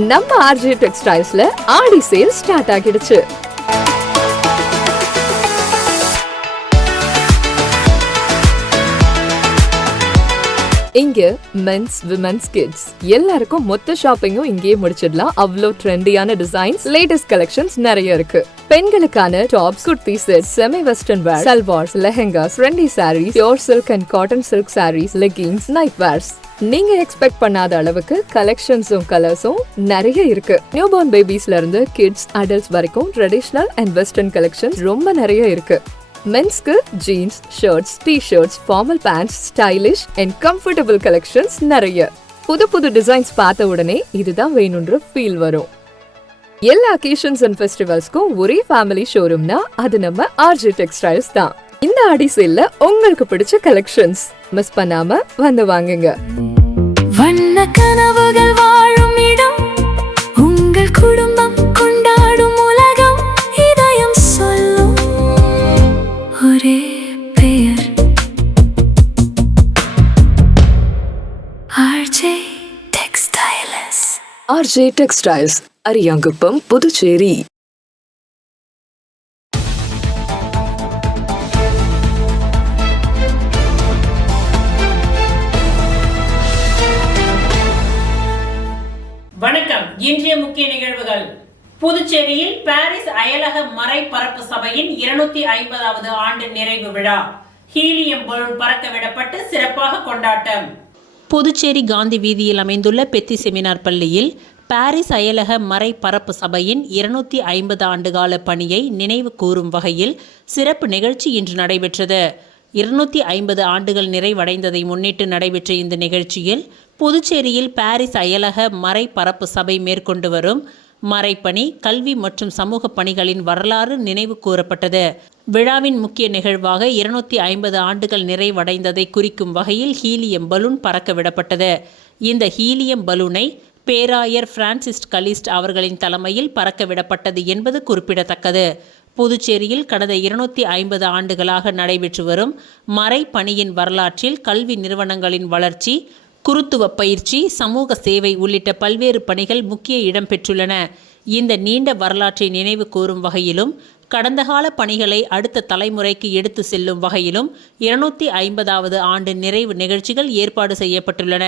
நம்ம ஆர்ஜே டெக்ஸ்டைல்ஸ்ல ஆடி sale start ஆகிடுச்சு. இங்க மென்ஸ், விமென்ஸ், கிட்ஸ் எல்லாருக்கும் மொத்த ஷாப்பிங்கும் இங்கேயே முடிச்சிடலாம். அவ்வளோ ட்ரெண்டியான டிசைன்ஸ், லேட்டஸ்ட் கலெக்ஷன்ஸ் நிறைய இருக்கு. பெண்களுக்கான tops, kurti set, semi western wear, salwars, lehengas, trendy saris, pure silk and cotton silk saris, leggings, night wears, நீங்க எக்ஸ்பெக்ட் பண்ணாத அளவுக்கு கலெக்ஷன்ஸும் கலர்ஸும் நிறைய இருக்கு. நியூ பார்ன் பேபிஸ்ல இருந்து கிட்ஸ், அடல்ட்ஸ் வரைக்கும் ட்ரெடிஷனல் அண்ட் வெஸ்டர்ன் கலெக்ஷன்ஸ் ரொம்ப நிறைய இருக்கு. மென்ஸ்க்கு jeans, shirts, T-shirts, formal pants, stylish and comfortable collections நிறைய. புது புது டிசைன்ஸ் பார்த்த உடனே இதுதான் வேணும்ன்ற ஃபீல் வரும். எல்லா அக்கேஷன்ஸ் அண்ட் ஃபெஸ்டிவல்ஸ்க்கும் ஒரே ஃபேமிலி ஷோரூம்னா அது நம்ம ஆர்ஜே டெக்ஸ்டைல்ஸ் தான். இந்த ஆடி சேல்ல உங்களுக்கு பிடிச்ச கலெக்ஷன்ஸ் மிஸ் பண்ணாம வந்து வாங்குங்க. வண்ண கனவுகள் வாழும் இடம், உங்கள் குடும்பம் கொண்டாடும் உலகம், இதயம் சொல்லும் ஒரே பெயர், RJ textiles. RJ textiles, Ariyankuppam, Puducherry. வணக்கம். இன்றைய முக்கிய நிகழ்வுகள். புதுச்சேரியில் பாரிஸ் அயலக மறை பரப்பு சபையின் 250வது ஆண்டு நிறைவு விழா. ஹீலியம் பலூன் பறக்க விடப்பட்டு சிறப்பாக கொண்டாட்டம். புதுச்சேரி காந்தி வீதியில் அமைந்துள்ள பெத்தி செமினார் பள்ளியில் பாரிஸ் அயலக மறை பரப்பு சபையின் 250 ஆண்டுகால பணியை நினைவு கூறும் வகையில் சிறப்பு நிகழ்ச்சி இன்று நடைபெற்றது. 250 ஆண்டுகள் நிறைவடைந்ததை முன்னிட்டு நடைபெற்ற இந்த நிகழ்ச்சியில் புதுச்சேரியில் பாரிஸ் அயலக மறை பரப்பு சபை மேற்கொண்டு வரும் மறைப்பணி, கல்வி மற்றும் சமூக பணிகளின் வரலாறு நினைவு கூறப்பட்டது. விழாவின் முக்கிய நிகழ்வாக 250 ஆண்டுகள் நிறைவடைந்ததை குறிக்கும் வகையில் ஹீலியம் பலூன் பறக்க விடப்பட்டது. இந்த ஹீலியம் பலூனை பேராயர் பிரான்சிஸ் கலிஸ்ட் அவர்களின் தலைமையில் பறக்க விடப்பட்டது என்பது குறிப்பிடத்தக்கது. புதுச்சேரியில் கடந்த 250 ஆண்டுகளாக நடைபெற்று வரும் மறைப்பணியின் வரலாற்றில் கல்வி நிறுவனங்களின் வளர்ச்சி, குருத்துவ பயிற்சி, சமூக சேவை உள்ளிட்ட பல்வேறு பணிகள் முக்கிய இடம் பெற்றுள்ளன. இந்த நீண்ட வரலாற்றை நினைவு கூறும் வகையிலும் கடந்த கால பணிகளை அடுத்த தலைமுறைக்கு எடுத்து செல்லும் வகையிலும் 250வது ஆண்டு நிறைவு நிகழ்ச்சிகள் ஏற்பாடு செய்யப்பட்டுள்ளன.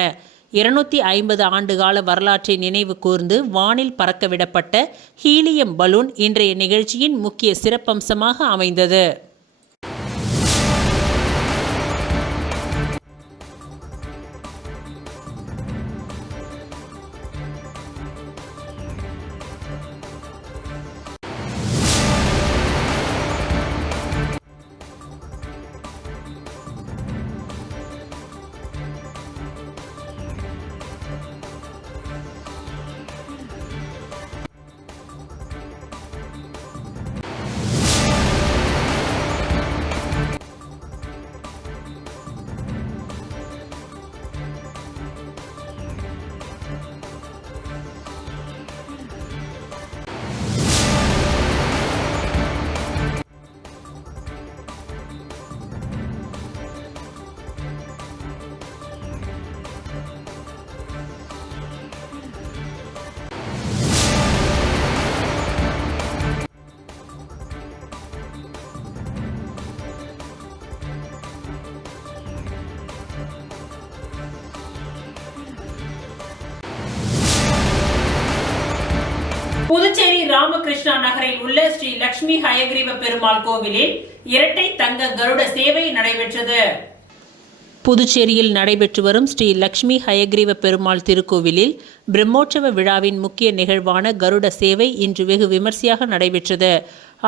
250 ஆண்டுகால வரலாற்றை நினைவு கூர்ந்து வானில் பறக்கவிடப்பட்ட ஹீலியம் பலூன் இன்றைய நிகழ்ச்சியின் முக்கிய சிறப்பம்சமாக அமைந்தது. புதுச்சேரி ராமகிருஷ்ணா நகரில் உள்ள ஸ்ரீ லட்சுமி ஹயக்ரீவ பெருமாள் கோவிலில் இரட்டை தங்க கருட சேவை நடைபெற்றது. புதுச்சேரியில் நடைபெற்று வரும் ஸ்ரீ லட்சுமி ஹயக்ரீவ பெருமாள் திருக்கோவிலில் பிரம்மோற்சவ விழாவின் முக்கிய நிகழ்வான கருட சேவை இன்று வெகு விமர்சையாக நடைபெற்றது.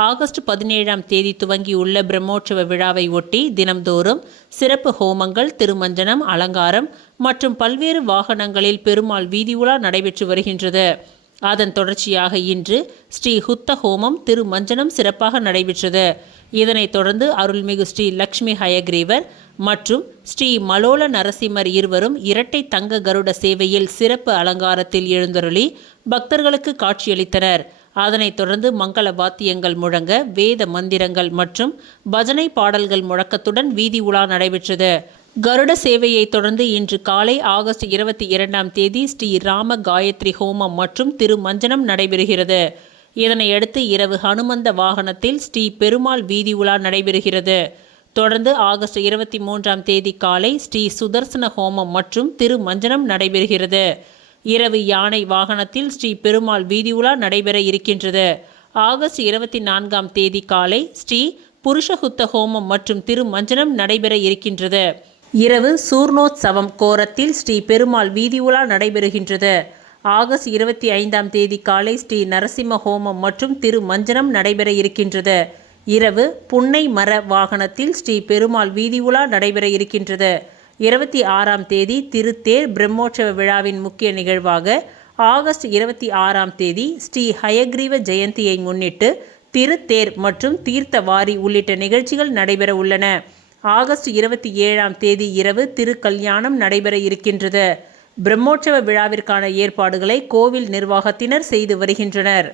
ஆகஸ்ட் 17ஆம் தேதி துவங்கியுள்ள பிரம்மோற்சவ விழாவை ஒட்டி தினம்தோறும் சிறப்பு ஹோமங்கள், திருமஞ்சனம், அலங்காரம் மற்றும் பல்வேறு வாகனங்களில் பெருமாள் வீதி உலா நடைபெற்று வருகின்றது. அதன் தொடர்ச்சியாக இன்று ஸ்ரீ ஹுத்த ஹோமம், திருமஞ்சனம் சிறப்பாக நடைபெற்றது. இதனைத் தொடர்ந்து அருள்மிகு ஸ்ரீ லட்சுமி ஹயக்ரீவர் மற்றும் ஸ்ரீ மலோல நரசிம்மர் இருவரும் இரட்டை தங்க கருட சேவையில் சிறப்பு அலங்காரத்தில் எழுந்தருளி பக்தர்களுக்கு காட்சியளித்தனர். அதனைத் தொடர்ந்து மங்கள வாத்தியங்கள் முழங்க, வேத மந்திரங்கள் மற்றும் பஜனை பாடல்கள் முழக்கத்துடன் வீதி உலா நடைபெற்றது. கருட சேவையை தொடர்ந்து இன்று காலை ஆகஸ்ட் 22ஆம் தேதி ஸ்ரீ ராம காயத்ரி ஹோமம் மற்றும் திருமஞ்சனம் நடைபெறுகிறது. இதனையடுத்து இரவு ஹனுமந்த வாகனத்தில் ஸ்ரீ பெருமாள் வீதி உலா நடைபெறுகிறது. தொடர்ந்து ஆகஸ்ட் 23ஆம் தேதி காலை ஸ்ரீ சுதர்சன ஹோமம் மற்றும் திருமஞ்சனம் நடைபெறுகிறது. இரவு யானை வாகனத்தில் ஸ்ரீ பெருமாள் வீதி உலா நடைபெற இருக்கின்றது. ஆகஸ்ட் 24ஆம் தேதி காலை ஸ்ரீ புருஷகுத்த ஹோமம் மற்றும் திருமஞ்சனம் நடைபெற இருக்கின்றது. இரவு சூர்ணோத்சவம் கோரத்தில் ஸ்ரீ பெருமாள் வீதி உலா நடைபெறுகின்றது. ஆகஸ்ட் 25ஆம் தேதி காலை ஸ்ரீ நரசிம்ம ஹோமம் மற்றும் திருமஞ்சனம் நடைபெற இருக்கின்றது. இரவு புன்னை மர வாகனத்தில் ஸ்ரீ பெருமாள் வீதி உலா நடைபெற இருக்கின்றது. 26ஆம் தேதி திருத்தேர் பிரம்மோற்சவ விழாவின் முக்கிய நிகழ்வாக ஆகஸ்ட் 26ஆம் தேதி ஸ்ரீ ஹயக்ரீவ ஜெயந்தியை முன்னிட்டு திருத்தேர் மற்றும் தீர்த்தவாரி உள்ளிட்ட நிகழ்ச்சிகள் நடைபெற உள்ளன. ஆகஸ்ட் 27ஆம் தேதி இரவு திருக்கல்யாணம் நடைபெற இருக்கின்றது. பிரம்மோற்சவ விழாவிற்கான ஏற்பாடுகளை கோவில் நிர்வாகத்தினர் செய்து வருகின்றனர்.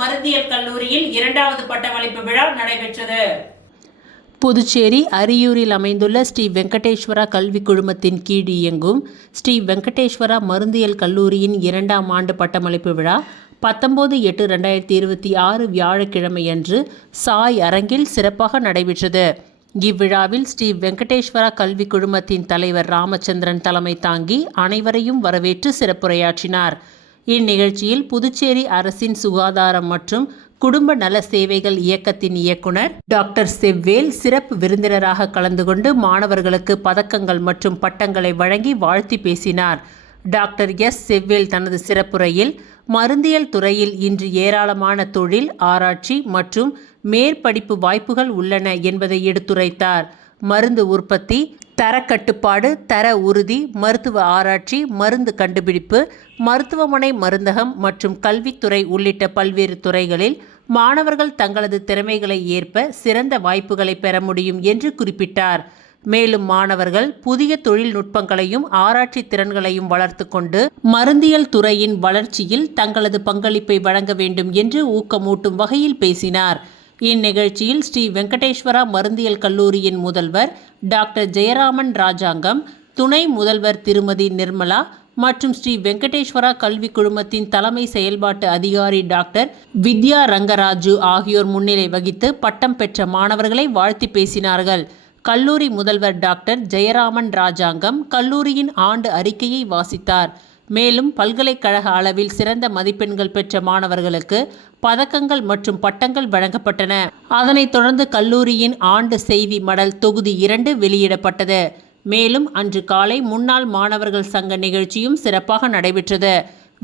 மருந்தியல் கல்லூரியில் 2வது பட்டமளிப்பு விழா நடைபெற்றது. புதுச்சேரி அரியூரில் அமைந்துள்ள ஸ்ரீ வெங்கடேஸ்வரா கல்வி குழுமத்தின் கீழ் இயங்கும் ஸ்ரீ வெங்கடேஸ்வரா மருந்தியல் கல்லூரியின் 2ஆம் ஆண்டு பட்டமளிப்பு விழா 19/8/2026 வியாழக்கிழமையன்று சாய் அரங்கில் சிறப்பாக நடைபெற்றது. இவ்விழாவில் ஸ்ரீ வெங்கடேஸ்வரா கல்வி குழுமத்தின் தலைவர் ராமச்சந்திரன் தலைமை தாங்கி அனைவரையும் வரவேற்று சிறப்புரையாற்றினார். இந்நிகழ்ச்சியில் புதுச்சேரி அரசின் சுகாதாரம் மற்றும் குடும்ப நல சேவைகள் இயக்கத்தின் இயக்குனர் டாக்டர் செவ்வேல் சிறப்பு விருந்தினராக கலந்து கொண்டு மாணவர்களுக்கு பதக்கங்கள் மற்றும் பட்டங்களை வழங்கி வாழ்த்தி பேசினார். டாக்டர் எஸ் செவ்வேல் தனது சிறப்புரையில் மருந்தியல் துறையில் இன்று ஏராளமான தொழில், ஆராய்ச்சி மற்றும் மேற்படிப்பு வாய்ப்புகள் உள்ளன என்பதை எடுத்துரைத்தார். மருந்து உற்பத்தி, தரக்கட்டுப்பாடு, தர உறுதி, மருத்துவ ஆராய்ச்சி, மருந்து கண்டுபிடிப்பு, மருத்துவமனை மருந்தகம் மற்றும் கல்வித்துறை உள்ளிட்ட பல்வேறு துறைகளில் மாணவர்கள் தங்களது திறமைகளை ஏற்ப சிறந்த வாய்ப்புகளை பெற முடியும் என்று குறிப்பிட்டார். மேலும் மாணவர்கள் புதிய தொழில்நுட்பங்களையும் ஆராய்ச்சி திறன்களையும் வளர்த்து கொண்டு மருந்தியல் துறையின் வளர்ச்சியில் தங்களது பங்களிப்பை வழங்க வேண்டும் என்று ஊக்கமூட்டும் வகையில் பேசினார். இந்நிகழ்ச்சியில் ஸ்ரீ வெங்கடேஸ்வரா மருந்தியல் கல்லூரியின் முதல்வர் டாக்டர் ஜெயராமன் ராஜாங்கம், துணை முதல்வர் திருமதி நிர்மலா மற்றும் ஸ்ரீ வெங்கடேஸ்வரா கல்வி குழுமத்தின் தலைமை செயல்பாட்டு அதிகாரி டாக்டர் வித்யா ரங்கராஜு ஆகியோர் முன்னிலை வகித்து பட்டம் பெற்ற மாணவர்களை வாழ்த்தி பேசினார்கள். கல்லூரி முதல்வர் டாக்டர் ஜெயராமன் ராஜாங்கம் கல்லூரியின் ஆண்டு அறிக்கையை வாசித்தார். மேலும் பல்கலைக்கழக அளவில் சிறந்த மதிப்பெண்கள் பெற்ற மாணவர்களுக்கு பதக்கங்கள் மற்றும் பட்டங்கள் வழங்கப்பட்டன. அதனைத் தொடர்ந்து கல்லூரியின் ஆண்டு செய்தி மடல் தொகுதி 2 வெளியிடப்பட்டது. மேலும் அன்று காலை முன்னாள் மாணவர்கள் சங்க நிகழ்ச்சியும் சிறப்பாக நடைபெற்றது.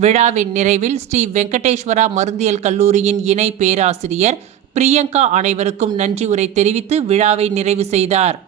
விழாவின் நிறைவில் ஸ்ரீ வெங்கடேஸ்வரா மருந்தியல் கல்லூரியின் இணை பேராசிரியர் பிரியங்கா அனைவருக்கும் நன்றி உரை தெரிவித்து விழாவை நிறைவு செய்தார்.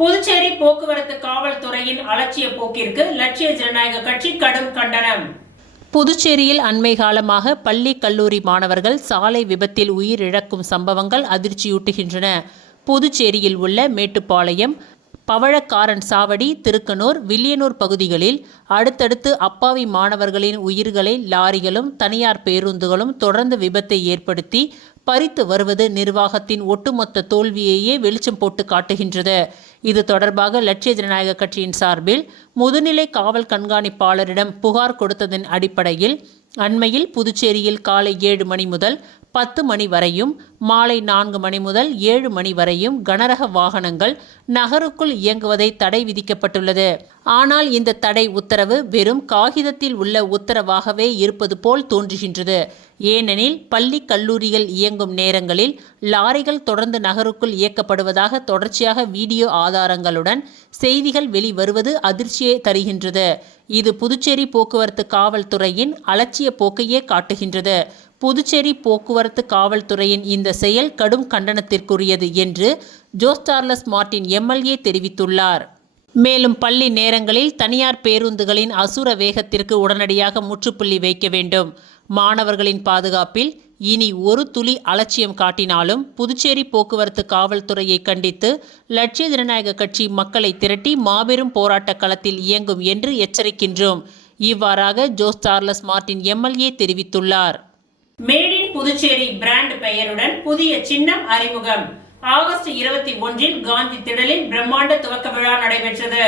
புதுச்சேரி போக்குவரத்து காவல்துறையின் அலட்சிய போக்கிற்கு லட்சிய ஜனநாயக கட்சி கடும் கண்டனம். புதுச்சேரியில் அண்மை காலமாக பள்ளி கல்லூரி மாணவர்கள் சாலை விபத்தில் உயிரிழக்கும் சம்பவங்கள் அதிர்ச்சியூட்டுகின்றன. புதுச்சேரியில் உள்ள மேட்டுப்பாளையம், பவழக்காரன் சாவடி, திருக்கனூர், வில்லியனூர் பகுதிகளில் அடுத்தடுத்து அப்பாவி மாணவர்களின் உயிர்களை லாரிகளும் தனியார் பேருந்துகளும் தொடர்ந்து விபத்தை ஏற்படுத்தி பறித்து வருவது நிர்வாகத்தின் ஒட்டுமொத்த தோல்வியையே வெளிச்சம் போட்டு காட்டுகின்றது. இது தொடர்பாக லட்சிய ஜனநாயக கட்சியின் சார்பில் முதுநிலை காவல் கண்காணிப்பாளரிடம் புகார் கொடுத்ததன் அடிப்படையில் அண்மையில் புதுச்சேரியில் காலை 7 மணி முதல் 10 மணி வரையும், மாலை 4 மணி முதல் 7 மணி வரையும் கனரக வாகனங்கள் நகருக்குள் இயங்குவதை தடை விதிக்கப்பட்டுள்ளது. ஆனால் இந்த தடை உத்தரவு வெறும் காகிதத்தில் உள்ள உத்தரவாகவே இருப்பது போல் தோன்றுகின்றது. ஏனெனில் பள்ளி கல்லூரிகள் இயங்கும் நேரங்களில் லாரிகள் தொடர்ந்து நகருக்குள் இயக்கப்படுவதாக தொடர்ச்சியாக வீடியோ ஆதாரங்களுடன் செய்திகள் வெளிவருவது அதிர்ச்சியை தருகின்றது. இது புதுச்சேரி போக்குவரத்து காவல்துறையின் அலட்சிய போக்கையே காட்டுகின்றது. புதுச்சேரி போக்குவரத்து காவல்துறையின் இந்த செயல் கடும் கண்டனத்திற்குரியது என்று ஜோஸ் சார்லஸ் மார்டின் எம்எல்ஏ தெரிவித்துள்ளார். மேலும் பள்ளி நேரங்களில் தனியார் பேருந்துகளின் அசுர வேகத்திற்கு உடனடியாக முற்றுப்புள்ளி வைக்க வேண்டும். மாணவர்களின் பாதுகாப்பில் இனி ஒரு துளி அலட்சியம் காட்டினாலும் புதுச்சேரி போக்குவரத்து காவல்துறையை கண்டித்து லட்சிய ஜனநாயக கட்சி மக்களை திரட்டி மாபெரும் போராட்ட களத்தில் இயங்கும் என்று எச்சரிக்கின்றோம். இவ்வாறாக ஜோஸ் சார்லஸ் மார்டின் எம்எல்ஏ தெரிவித்துள்ளார். மேட் இன் புதுச்சேரி பிராண்ட் பெயருடன் புதிய சின்னம் அறிமுகம். ஆகஸ்ட் 21 காந்தி திடலில் பிரம்மாண்ட துவக்க விழா நடைபெற்றது.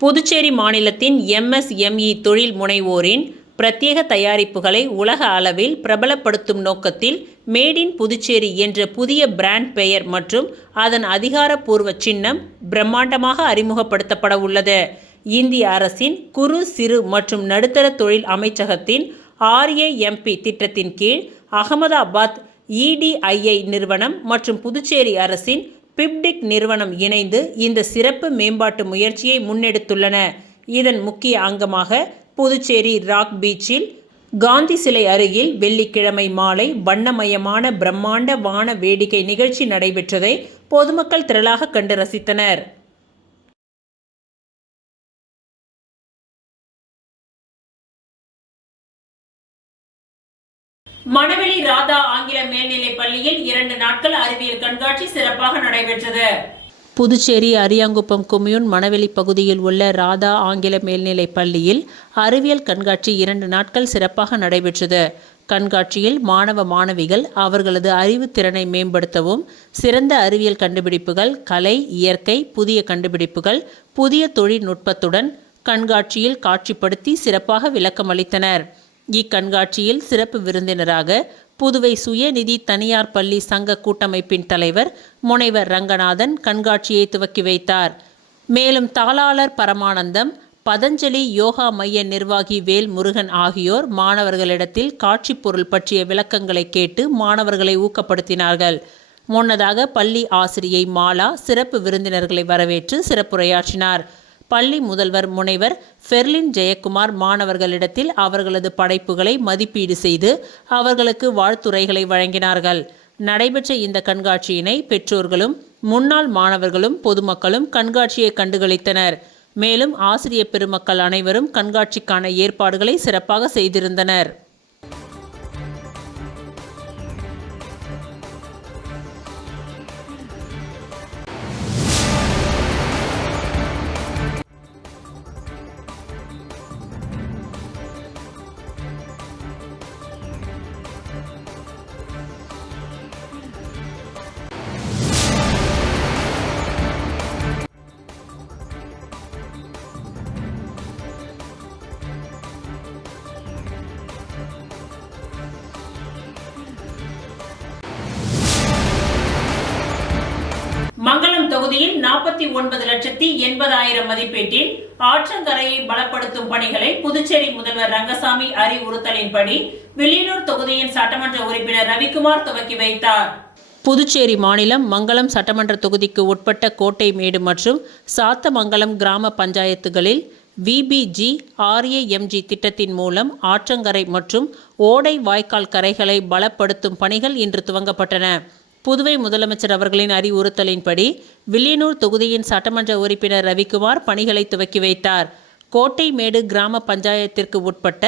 புதுச்சேரி மாநிலத்தின் MSME தொழில் முனைவோரின் பிரத்யேக தயாரிப்புகளை உலக அளவில் பிரபலப்படுத்தும் நோக்கத்தில் மேட் இன் புதுச்சேரி என்ற புதிய பிராண்ட் பெயர் மற்றும் அதன் அதிகாரப்பூர்வ சின்னம் பிரம்மாண்டமாக அறிமுகப்படுத்தப்பட உள்ளது. இந்திய அரசின் குறு சிறு மற்றும் நடுத்தர தொழில் அமைச்சகத்தின் RAMP திட்டத்தின் கீழ் அகமதாபாத் EDII நிறுவனம் மற்றும் புதுச்சேரி அரசின் பிப்டிக் நிறுவனம் இணைந்து இந்த சிறப்பு மேம்பாட்டு முயற்சியை முன்னெடுத்துள்ளன. இதன் முக்கிய அங்கமாக புதுச்சேரி ராக் பீச்சில் காந்தி சிலை அருகில் வெள்ளிக்கிழமை மாலை வண்ணமயமான பிரம்மாண்ட வான வேடிக்கை நிகழ்ச்சி நடைபெற்றதை பொதுமக்கள் திரளாக கண்டு ரசித்தனர். மணவெளி ராதா ஆங்கில மேல்நிலைப் பள்ளியில் 2 நாட்கள் அறிவியல் கண்காட்சி சிறப்பாக நடைபெற்றது. புதுச்சேரி அரியாங்குப்பம் கொம்யூன் மணவெளி பகுதியில் உள்ள ராதா ஆங்கில மேல்நிலைப் பள்ளியில் அறிவியல் கண்காட்சி 2 நாட்கள் சிறப்பாக நடைபெற்றது. கண்காட்சியில் மாணவ மாணவிகள் அவர்களது அறிவுத்திறனை மேம்படுத்தவும் சிறந்த அறிவியல் கண்டுபிடிப்புகள், கலை, இயற்கை, புதிய கண்டுபிடிப்புகள், புதிய தொழில்நுட்பத்துடன் கண்காட்சியில் காட்சிப்படுத்தி சிறப்பாக விளக்கமளித்தனர். இக்கண்காட்சியில் சிறப்பு விருந்தினராக புதுவை சுயநிதி தனியார் பள்ளி சங்க கூட்டமைப்பின் தலைவர் முனைவர் ரங்கநாதன் கண்காட்சியை துவக்கி வைத்தார். மேலும் தாளாளர் பரமானந்தம், பதஞ்சலி யோகா மைய நிர்வாகி வேல் முருகன் ஆகியோர் மாணவர்களிடத்தில் காட்சி பொருள் பற்றிய விளக்கங்களை கேட்டு மாணவர்களை ஊக்கப்படுத்தினார்கள். முன்னதாக பள்ளி ஆசிரியை மாலா சிறப்பு விருந்தினர்களை வரவேற்று சிறப்புரையாற்றினார். பள்ளி முதல்வர் முனைவர் ஃபெர்லின் ஜெயக்குமார் மாணவர்களிடத்தில் அவர்களது படைப்புகளை மதிப்பீடு செய்து அவர்களுக்கு வாழ்த்துரைகளை வழங்கினார்கள். நடைபெற்ற இந்த கண்காட்சியினை பெற்றோர்களும் முன்னாள் மாணவர்களும் பொதுமக்களும் கண்காட்சியை கண்டுகளித்தனர். மேலும் ஆசிரிய பெருமக்கள் அனைவரும் கண்காட்சிக்கான ஏற்பாடுகளை சிறப்பாக செய்திருந்தனர். மங்களம் தொகுதியில் 49,80,000 மதிப்பீட்டில் ஆற்றங்கரையை பலப்படுத்தும் பணிகளை புதுச்சேரி முதல்வர் ரங்கசாமி அறிவுறுத்தலின்படி வில்லியனூர் தொகுதியின் சட்டமன்ற உறுப்பினர் ரவிக்குமார் துவக்கி வைத்தார். புதுச்சேரி மாநிலம் மங்களம் சட்டமன்ற தொகுதிக்கு உட்பட்ட கோட்டைமேடு மற்றும் சாத்தமங்கலம் கிராம பஞ்சாயத்துகளில் VBG RAMG திட்டத்தின் மூலம் ஆற்றங்கரை மற்றும் ஓடை வாய்க்கால் கரைகளை பலப்படுத்தும் பணிகள் இன்று துவங்கப்பட்டன. புதுவை முதலமைச்சர் அவர்களின் அறிவுறுத்தலின்படி வில்லியனூர் தொகுதியின் சட்டமன்ற உறுப்பினர் ரவிக்குமார் பணிகளை துவக்கி வைத்தார். கோட்டைமேடு கிராம பஞ்சாயத்திற்கு உட்பட்ட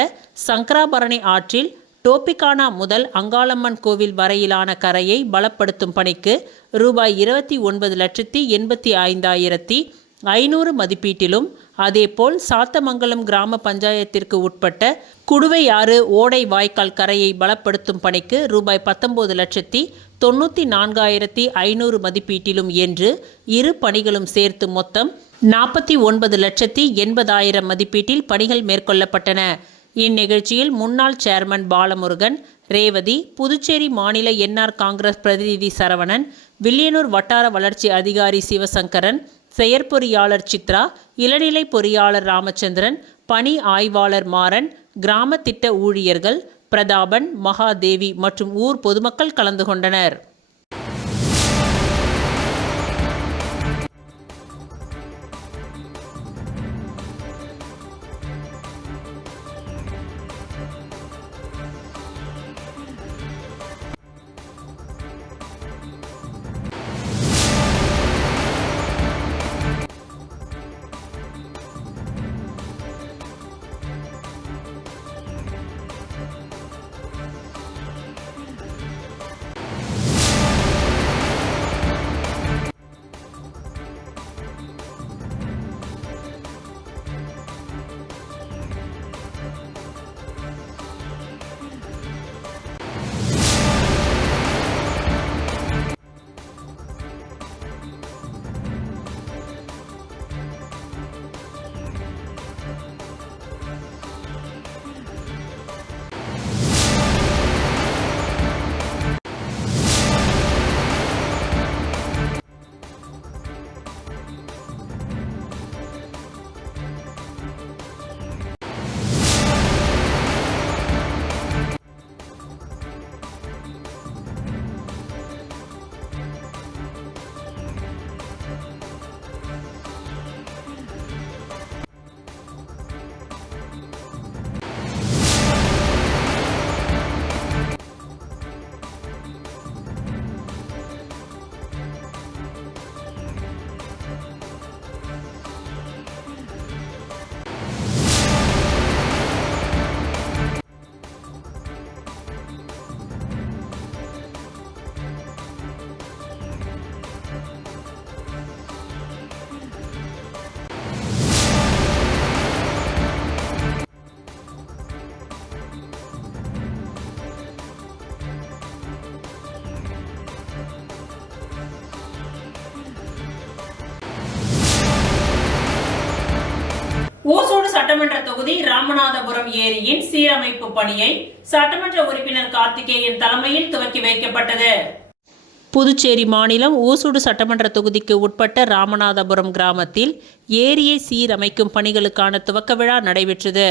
சங்கராபரணி ஆற்றில் டோபிகானா முதல் அங்காளம்மன் கோவில் வரையிலான கரையை பலப்படுத்தும் பணிக்கு ரூபாய் 29,85,500 மதிப்பீட்டிலும், அதேபோல் சாத்தமங்கலம் கிராம பஞ்சாயத்திற்கு உட்பட்ட குடுவையாறு ஓடை வாய்க்கால் கரையை பலப்படுத்தும் பணிக்கு ரூபாய் 19,94,500 மதிப்பீட்டிலும் என்று இரு பணிகளும் சேர்த்து மொத்தம் 49,80,000 மதிப்பீட்டில் பணிகள் மேற்கொள்ளப்பட்டன. இந்நிகழ்ச்சியில் முன்னாள் சேர்மன் பாலமுருகன், ரேவதி, புதுச்சேரி மாநில NR காங்கிரஸ் பிரதிநிதி சரவணன், வில்லியனூர் வட்டார வளர்ச்சி அதிகாரி சிவசங்கரன், செயற்பொறியாளர் சித்ரா, இளநிலை பொறியாளர் ராமச்சந்திரன், பணி ஆய்வாளர் மாறன், கிராம திட்ட ஊழியர்கள், பிரதாபன், மகாதேவி மற்றும் ஊர் பொதுமக்கள் கலந்து கொண்டனர். ஓசூடு சட்டமன்ற தொகுதி ராமநாதபுரம் ஏரியின் சீரமைப்பு பணியை சட்டமன்ற உறுப்பினர் கார்த்திகேயன் தலைமையில் துவக்கி வைக்கப்பட்டது. புதுச்சேரி மாநிலம் ஓசூடு சட்டமன்ற தொகுதிக்கு உட்பட்ட ராமநாதபுரம் கிராமத்தில் ஏரியை சீரமைக்கும் பணிகளுக்கான துவக்க விழா நடைபெற்றது.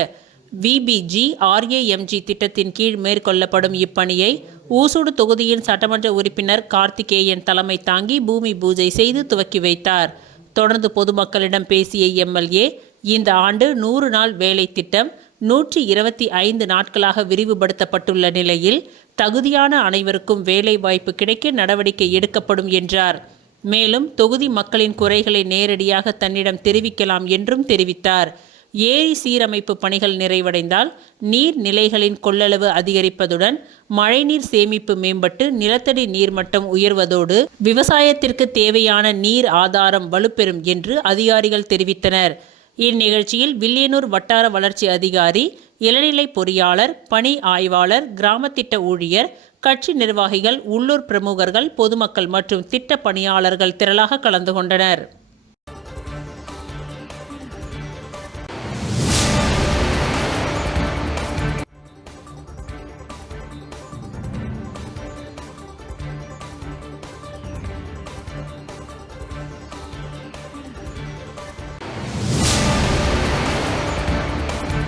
விபிஜி RAMG திட்டத்தின் கீழ் மேற்கொள்ளப்படும் இப்பணியை ஓசூடு தொகுதியின் சட்டமன்ற உறுப்பினர் கார்த்திகேயன் தலைமை தாங்கி பூமி பூஜை செய்து துவக்கி வைத்தார். தொடர்ந்து பொதுமக்களிடம் பேசிய MLA, இந்த ஆண்டு 100 நாள் வேலை திட்டம் 125 நாட்களாக விரிவுபடுத்தப்பட்டுள்ள நிலையில் தகுதியான அனைவருக்கும் வேலை வாய்ப்பு கிடைக்க நடவடிக்கை எடுக்கப்படும் என்றார். மேலும் தொகுதி மக்களின் குறைகளை நேரடியாக தன்னிடம் தெரிவிக்கலாம் என்றும் தெரிவித்தார். ஏரி சீரமைப்பு பணிகள் நிறைவடைந்தால் நீர்நிலைகளின் கொள்ளளவு அதிகரிப்பதுடன் மழைநீர் சேமிப்பு மேம்பட்டு நிலத்தடி நீர்மட்டம் உயர்வதோடு விவசாயத்திற்கு தேவையான நீர் ஆதாரம் வலுப்பெறும் என்று அதிகாரிகள் தெரிவித்தனர். இந்நிகழ்ச்சியில் வில்லியனூர் வட்டார வளர்ச்சி அதிகாரி, இளநிலை பொறியாளர், பணி ஆய்வாளர், கிராம திட்ட ஊழியர், கட்சி நிர்வாகிகள், உள்ளூர் பிரமுகர்கள், பொதுமக்கள் மற்றும் திட்ட பணியாளர்கள் திரளாக கலந்து கொண்டனர்.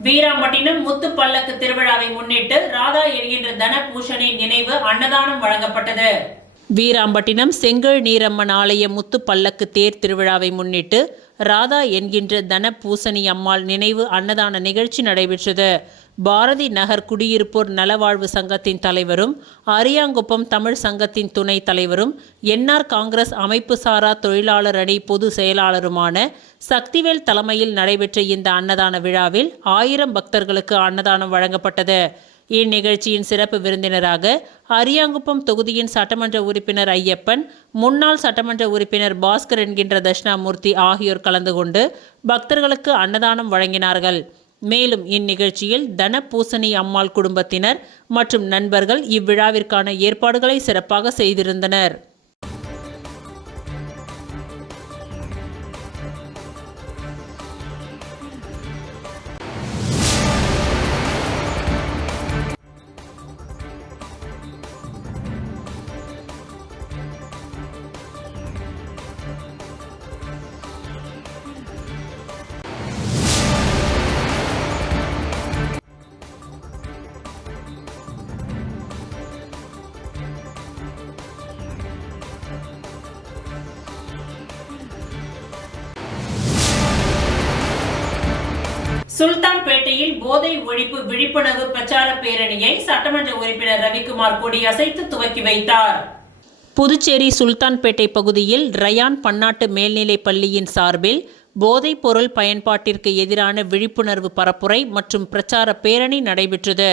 வீராம்பட்டினம் முத்து பல்லக்கு திருவிழாவை முன்னிட்டு ராதா என்கின்ற தனபூஷணி நினைவு அன்னதானம் வழங்கப்பட்டது. வீராம்பட்டினம் செங்கல் நீரம்மன் ஆலய முத்து பல்லக்கு தேர் திருவிழாவை முன்னிட்டு ராதா என்கின்ற தனபூசணி அம்மாள் நினைவு அன்னதான நிகழ்ச்சி நடைபெற்றது. பாரதி நகர் குடியிருப்போர் நலவாழ்வு சங்கத்தின் தலைவரும், அரியாங்குப்பம் தமிழ் சங்கத்தின் துணை தலைவரும், NR காங்கிரஸ் அமைப்பு சாரா தொழிலாளர் அணி பொது செயலாளருமான சக்திவேல் தலைமையில் நடைபெற்ற இந்த அன்னதான விழாவில் 1000 பக்தர்களுக்கு அன்னதானம் வழங்கப்பட்டது. இந்நிகழ்ச்சியின் சிறப்பு விருந்தினராக அரியாங்குப்பம் தொகுதியின் சட்டமன்ற உறுப்பினர் ஐயப்பன், முன்னாள் சட்டமன்ற உறுப்பினர் பாஸ்கர் என்கின்ற தட்சிணாமூர்த்தி ஆகியோர் கலந்து கொண்டு பக்தர்களுக்கு அன்னதானம் வழங்கினார்கள். மேலும் இந்நிகழ்ச்சியில் தனபூசணி அம்மாள் குடும்பத்தினர் மற்றும் நண்பர்கள் இவ்விழாவிற்கான ஏற்பாடுகளை சிறப்பாக செய்திருந்தனர். சுல்தான்பேட்டையில் போதை ஒழிப்பு விழிப்புணர்வு பிரச்சார பேரணியை சட்டமன்ற உறுப்பினர் ரவிக்குமார் கொடியசைத்து துவக்கி வைத்தார். புதுச்சேரி சுல்தான்பேட்டை பகுதியில் ரயான் பன்னாட்டு மேல்நிலைப் பள்ளியின் சார்பில் போதைப் பொருள் பயன்பாட்டிற்கு எதிரான விழிப்புணர்வு பரப்புரை மற்றும் பிரச்சார பேரணி நடைபெற்றது.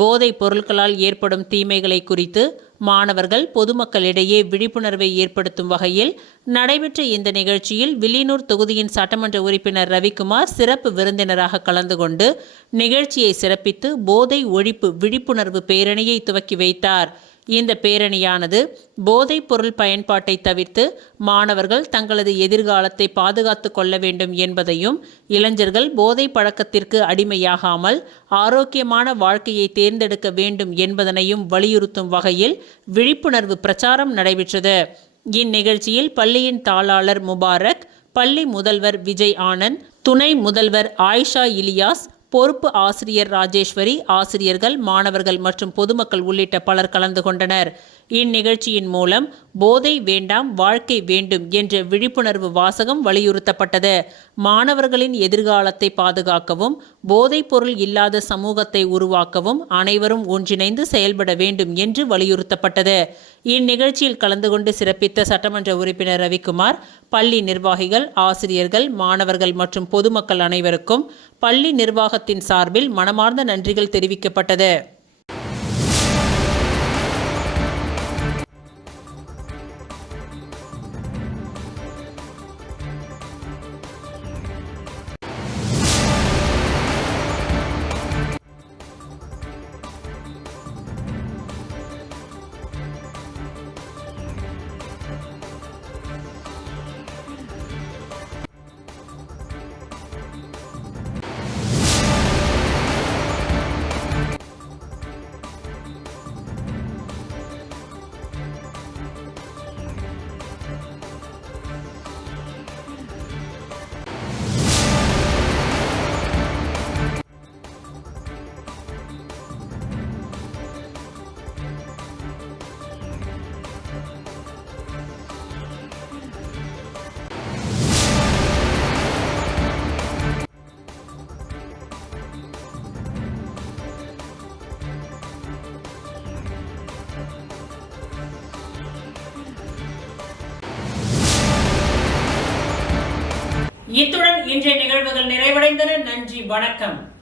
போதைப் பொருட்களால் ஏற்படும் தீமைகளை குறித்து மாணவர்கள் பொதுமக்களிடையே விழிப்புணர்வை ஏற்படுத்தும் வகையில் நடைபெற்ற இந்த நிகழ்ச்சியில் வில்லியனூர் தொகுதியின் சட்டமன்ற உறுப்பினர் ரவிக்குமார் சிறப்பு விருந்தினராக கலந்து கொண்டு நிகழ்ச்சியை சிறப்பித்து போதை ஒழிப்பு விழிப்புணர்வு பேரணியை துவக்கி வைத்தார். இந்த பேரணியானது போதைப் பொருள் பயன்பாட்டை தவிர்த்து மாணவர்கள் தங்களது எதிர்காலத்தை பாதுகாத்து கொள்ள வேண்டும் என்பதையும், இளைஞர்கள் போதை பழக்கத்திற்கு அடிமையாகாமல் ஆரோக்கியமான வாழ்க்கையை தேர்ந்தெடுக்க வேண்டும் என்பதனையும் வலியுறுத்தும் வகையில் விழிப்புணர்வு பிரச்சாரம் நடைபெற்றது. இந்நிகழ்ச்சியில் பள்ளியின் தாளாளர் முபாரக், பள்ளி முதல்வர் விஜய் ஆனந்த், துணை முதல்வர் ஆயிஷா இலியாஸ், பொறுப்பு ஆசிரியர் ராஜேஸ்வரி, ஆசிரியர்கள், மாணவர்கள் மற்றும் பொதுமக்கள் உள்ளிட்ட பலர் கலந்து கொண்டனர். இந்நிகழ்ச்சியின் மூலம் போதை வேண்டாம் வாழ்க்கை வேண்டும் என்ற விழிப்புணர்வு வாசகம் வலியுறுத்தப்பட்டது. மாணவர்களின் எதிர்காலத்தை பாதுகாக்கவும் போதைப் பொருள் இல்லாத சமூகத்தை உருவாக்கவும் அனைவரும் ஒன்றிணைந்து செயல்பட வேண்டும் என்று வலியுறுத்தப்பட்டது. இந்நிகழ்ச்சியில் கலந்து கொண்டு சிறப்பித்த சட்டமன்ற உறுப்பினர் ரவிக்குமார் பள்ளி நிர்வாகிகள், ஆசிரியர்கள், மாணவர்கள் மற்றும் பொதுமக்கள் அனைவருக்கும் பள்ளி நிர்வாகத்தின் சார்பில் மனமார்ந்த நன்றிகள் தெரிவிக்கப்பட்டது. இத்துடன் இன்றைய நிகழ்வுகள் நிறைவடைந்தன. நன்றி, வணக்கம்.